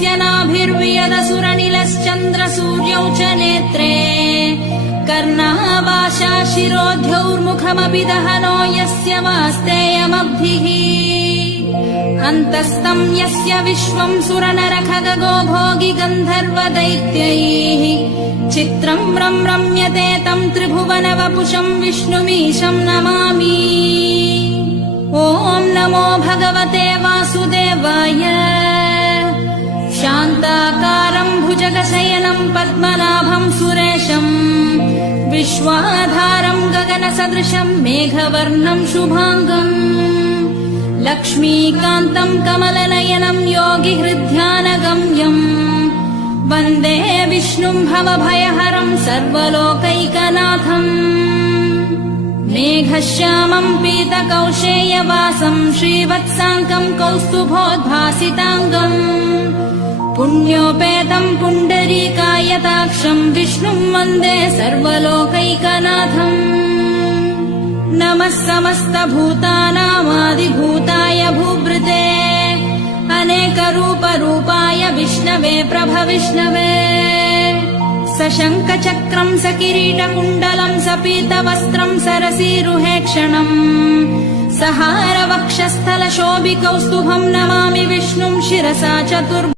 यस्य नाभिर्वियदसुरनिलश्चन्द्रसूर्यौ च नेत्रे कर्णावाशा शिरोद्यौर्मुखमपि दहनो यस्य वास्तेयमब्धिः अन्तस्तम् यस्य विश्वम् सुरनरखगो भोगि गन्धर्वदैत्यैः चित्रम् रम्यते तम् त्रिभुवनवपुषम् विष्णुमीशम् नमामि। ॐ नमो भगवते वासुदेवाय। शान्ताकारम् भुजगशयनम् पद्मनाभम् सुरेशम् विश्वाधारम् गगनसदृशम् मेघवर्णम् शुभाङ्गम् लक्ष्मीकान्तम् कमलनयनम् योगिहृद्ध्यानगम्यम् वन्दे विष्णुम् भवभयहरम् सर्वलोकैकनाथम्। मेघश्यामम् पीतकौशेयवासम् श्रीवत्साङ्कम् कौस्तुभोद्भासिताङ्गम् पुण्योपेतम् पुण्डरीकायताक्षम् विष्णुम् वन्दे सर्वलोकैकनाथम्। नमः समस्तभूतानामादिभूताय भूभृते अनेकरूपरूपाय विष्णवे प्रभविष्णवे सशङ्खचक्रम् सकिरीटकुण्डलम् सपीतवस्त्रम् सरसीरुहेक्षणम् सहारवक्षस्थलशोभिकौस्तुभम् नमामि विष्णुम् शिरसा चतुर्भुजम्।